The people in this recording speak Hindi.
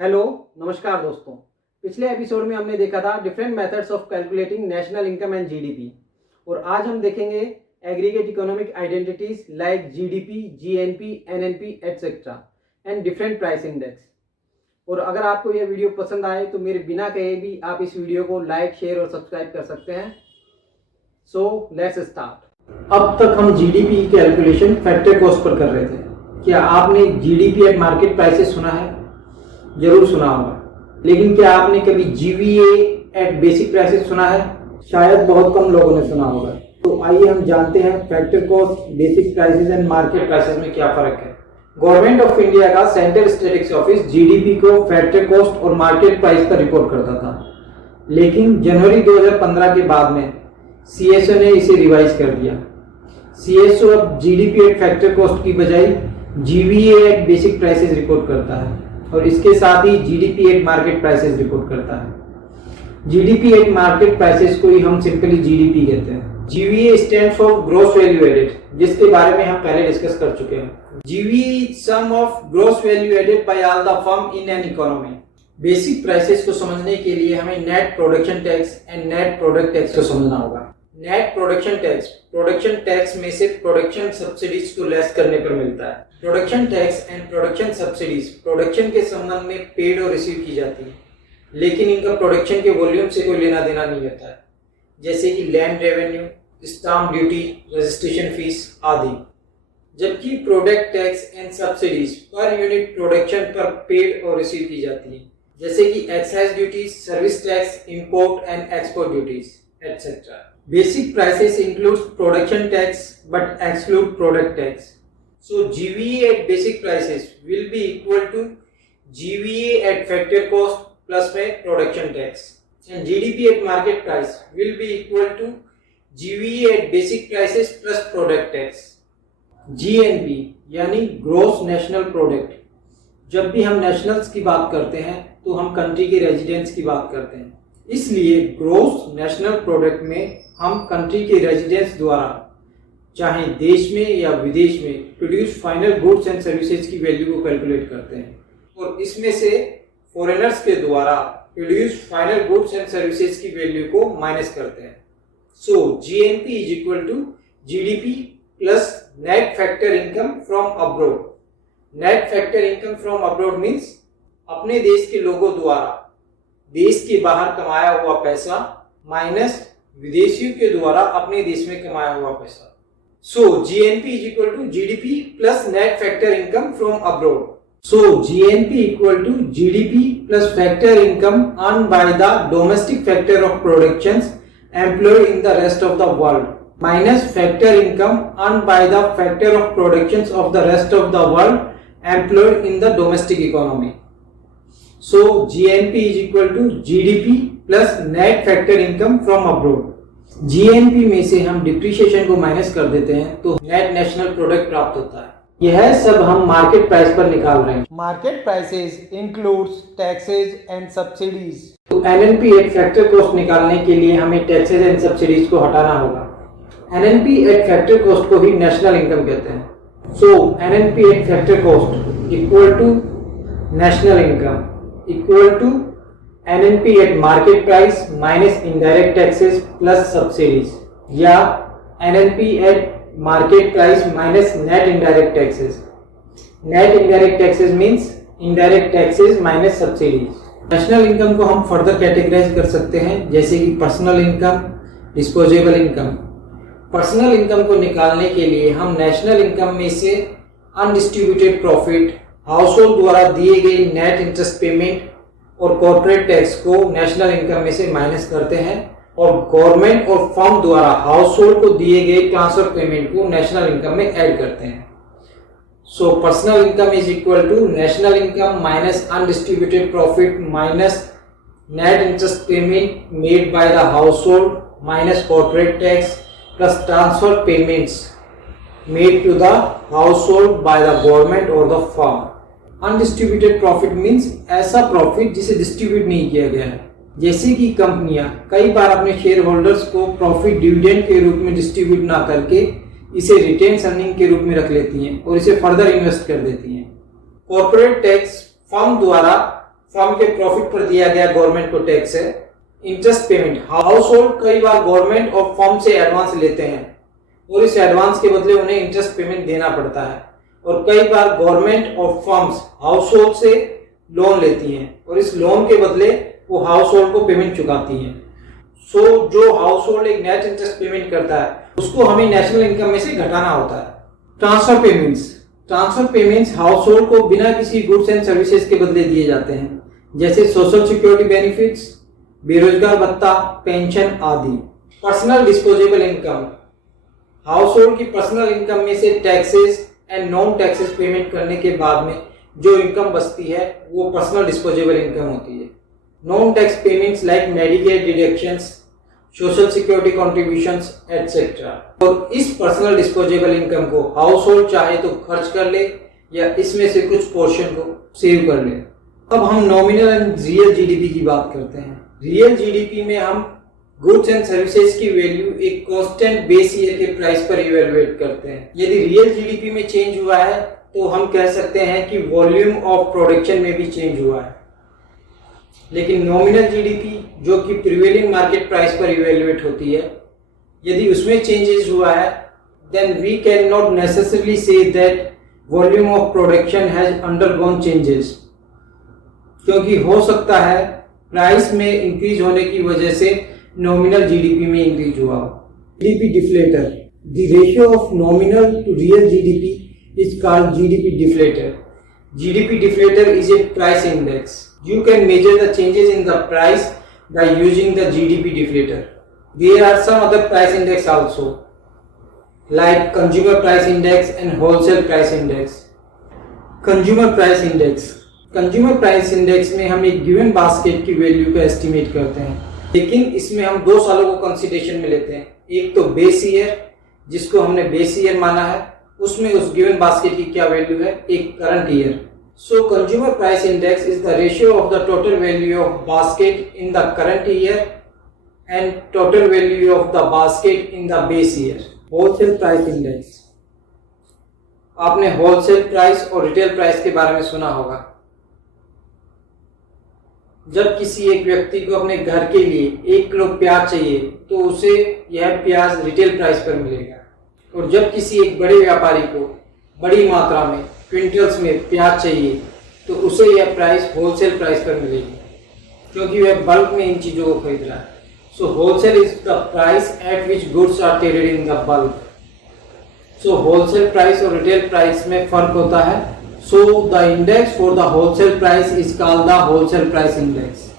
हेलो, नमस्कार दोस्तों। पिछले एपिसोड में हमने देखा था different methods of calculating national income and GDP और आज हम देखेंगे aggregate economic identities like GDP, GNP, NNP etcetera and different price index. और अगर आपको यह वीडियो पसंद आए तो मेरे बिना कहे भी आप इस वीडियो को लाइक, शेयर और सब्सक्राइब कर सकते हैं। So let's start. अब तक हम जीडीपी की कैलकुलेशन फैक्टर कॉस्ट पर कर रहे थे। क्या आपने जीडीपी एट मार्केट प्राइसेस सुना है? जरूर सुना होगा, लेकिन क्या आपने कभी जीवीए एट बेसिक प्राइसेस सुना है? शायद बहुत कम लोगों ने सुना होगा। तो आइए हम जानते हैं factor cost, basic prices and market prices में क्या फर्क है। गवर्नमेंट ऑफ इंडिया का सेंट्रल स्टैटिस्टिक्स ऑफिस जीडीपी को फैक्टर कॉस्ट और मार्केट प्राइस पर रिपोर्ट करता था, लेकिन जनवरी 2015 के बाद में सीएसओ ने इसे रिवाइज कर दिया। सीएसओ अब जीडीपी एट फैक्टर कॉस्ट की बजाय GVA at basic prices report करता है और इसके साथ ही GDP at market prices report करता है। जीडीपी एट मार्केट प्राइसेस को ही हम सिंपली जीडीपी कहते हैं। GVA stand for gross value added, जिसके बारे में हम पहले डिस्कस कर चुके हैं। GVA is sum of gross value added by all the firm in an economy. Basic prices को समझने के लिए हमें net production tax and net product tax को समझना होगा। नेट प्रोडक्शन टैक्स में से प्रोडक्शन सब्सिडीज को लेस करने पर मिलता है। Production tax and production subsidies production के संबंध में पेड और रिसीव की जाती है, लेकिन इनका प्रोडक्शन के वॉल्यूम से कोई लेना देना नहीं होता है, जैसे कि land revenue, stamp duty, registration fees आदि। जबकि product tax and subsidies per unit production पर पेड और रिसीव की जाती है, जैसे कि excise duties, service tax, import and export duties etcetera. Basic prices includes production tax but exclude product tax. So GVA at basic prices will be equal to GVA at factor cost plus में production tax, and GDP at market price will be equal to GVA at basic prices plus product tax. GNP यानी Gross National Product। जब भी हम नेशनल्स की बात करते हैं तो हम कंट्री के रेजिडेंट्स की बात करते हैं, इसलिए ग्रोस नेशनल प्रोडक्ट में हम कंट्री के रेजिडेंट्स द्वारा चाहे देश में या विदेश में produce final goods and services की वैल्यू को कैलकुलेट करते हैं और इसमें से फॉरेनर्स के द्वारा produce final goods and services की वैल्यू को माइनस करते हैं। So GNP is equal to GDP plus net factor income from abroad. Net factor income from abroad means अपने देश के लोगों द्वारा देश के बाहर कमाया हुआ पैसा माइनस विदेशियों के द्वारा अपने देश में कमाया हुआ पैसा। So GNP is equal to GDP plus net factor income from abroad. So GNP equal to GDP plus factor income earn by the domestic factor of productions employed in the rest of the world minus factor income earn by the factor of productions of the rest of the world employed in the domestic economy. So GNP is equal to GDP plus net factor income from abroad। GNP में से हम डिप्रिसिएशन को माइनस कर देते हैं तो नेट नेशनल प्रोडक्ट प्राप्त होता है। यह सब हम मार्केट प्राइस पर निकाल रहे हैं। Market prices includes taxes and subsidies. तो एनएनपी एट फैक्टर कॉस्ट निकालने के लिए हमें टैक्सेस एंड सब्सिडीज को हटाना होगा। एनएनपी एट फैक्टर कॉस्ट को ही नेशनल इनकम कहते हैं। So NNP at factor cost equal to national income equal to NNP at market price minus indirect taxes plus subsidies या NNP at market price minus net indirect taxes। Net indirect taxes means indirect taxes minus subsidies। National income को हम फर्दर कैटेगराइज कर सकते हैं, जैसे कि personal income, disposable income. Personal income को निकालने के लिए हम नेशनल इनकम में से अनडिस्ट्रीब्यूटेड प्रॉफिट, हाउस होल्ड द्वारा दिए गए नेट इंटरेस्ट पेमेंट और कॉर्पोरेट टैक्स को नेशनल इनकम में से माइनस करते हैं और गवर्नमेंट और फर्म द्वारा हाउस होल्ड को दिए गए ट्रांसफर पेमेंट को नेशनल इनकम में ऐड करते हैं। So personal income is equal to national income minus undistributed profit minus net interest payment made by the household minus corporate tax plus transfer payments made to the household by the government or the firm। Undistributed profit means ऐसा प्रॉफिट जिसे डिस्ट्रीब्यूट नहीं किया गया है, जैसे कि कंपनियां कई बार अपने शेयर होल्डर्स को प्रॉफिट डिविडेंड के रूप में डिस्ट्रीब्यूट ना करके इसे रिटेन्स अर्निंग के रूप में रख लेती हैं और इसे फर्दर इन्वेस्ट कर देती हैं। कॉर्पोरेट टैक्स फर्म द्वारा फर्म के प्रॉफिट पर दिया गया गवर्नमेंट को टैक्स है। इंटरेस्ट पेमेंट, हाउस होल्ड कई बार गवर्नमेंट और फर्म से एडवांस लेते हैं और इस एडवांस के बदले उन्हें इंटरेस्ट पेमेंट देना पड़ता है, और कई बार गवर्नमेंट और फर्म्स हाउस होल्ड से लोन लेती हैं और इस लोन के बदले वो हाउस होल्ड को पेमेंट चुकाती हैं। सो जो हाउस होल्ड एक नेट इंटरेस्ट पेमेंट करता है उसको हमें नेशनल इनकम में से घटाना होता है। ट्रांसफर पेमेंट्स हाउस होल्ड को बिना किसी गुड्स एंड सर्विसेज के बदले दिए जाते हैं, जैसे सोशल सिक्योरिटी बेनिफिट्स, बेरोजगार भत्ता, पेंशन आदि। Personal disposable income, house hold की पर्सनल इनकम में से taxes and non taxes payment करने के बाद में जो इनकम बचती है वो पर्सनल डिस्पोजेबल इनकम होती है। Non tax payments like Medicare deductions, social security contributions etcetera. और इस पर्सनल डिस्पोजेबल इनकम को हाउस होल्ड चाहे तो खर्च कर ले या इसमें से कुछ पोर्शन को सेव कर ले। अब हम नॉमिनल एंड रियल जीडीपी की बात करते हैं। रियल जीडीपी में हम गुड्स एंड सर्विसेज की वैल्यू एक कांस्टेंट बेस ईयर के प्राइस पर इवेलुएट करते हैं। यदि रियल जीडीपी में चेंज हुआ है तो हम कह सकते हैं कि वॉल्यूम ऑफ प्रोडक्शन में भी चेंज हुआ है। लेकिन नॉमिनल जीडीपी जो कि प्रिवेलिंग मार्केट प्राइस पर इवेलुएट होती है, यदि उसमें चेंजेस हुआ है then we can not necessarily say that volume of production has undergone changes, क्योंकि हो सकता है प्राइस में इंक्रीज होने की वजह से नॉमिनल जीडीपी में इंक्रीज हुआ। GDP deflator, the ratio of nominal to real GDP is called GDP deflator. GDP deflator is a price index. You can measure the changes in the price by using the GDP deflator. There are some other price index also, like consumer price index and wholesale price index. Consumer price index. Consumer price index में हम एक given basket की वैल्यू का एस्टिमेट करते हैं, लेकिन इसमें हम 2 सालों को कंसिडरेशन में लेते हैं। एक तो बेस ईयर जिसको हमने बेस ईयर माना है, उसमें उस गिवन बास्केट की क्या वैल्यू है, एक current year. So consumer price index is the ratio of the total value of basket in the current year and total value of the basket in the base year. Wholesale price index, आपने होलसेल प्राइस और रिटेल प्राइस के बारे में सुना होगा। जब किसी एक व्यक्ति को अपने घर के लिए 1 किलो प्याज चाहिए तो उसे यह प्याज रिटेल प्राइस पर मिलेगा, और जब किसी एक बड़े व्यापारी को बड़ी मात्रा में क्विंटल्स में प्याज चाहिए तो उसे यह प्राइस होलसेल प्राइस पर मिलेगी, क्योंकि वह बल्क में इन चीज़ों को खरीद रहा है। So wholesale is the price at which goods are traded in the bulk. So wholesale price और रिटेल प्राइस में फर्क होता है। So the index for the wholesale price is called the wholesale price index.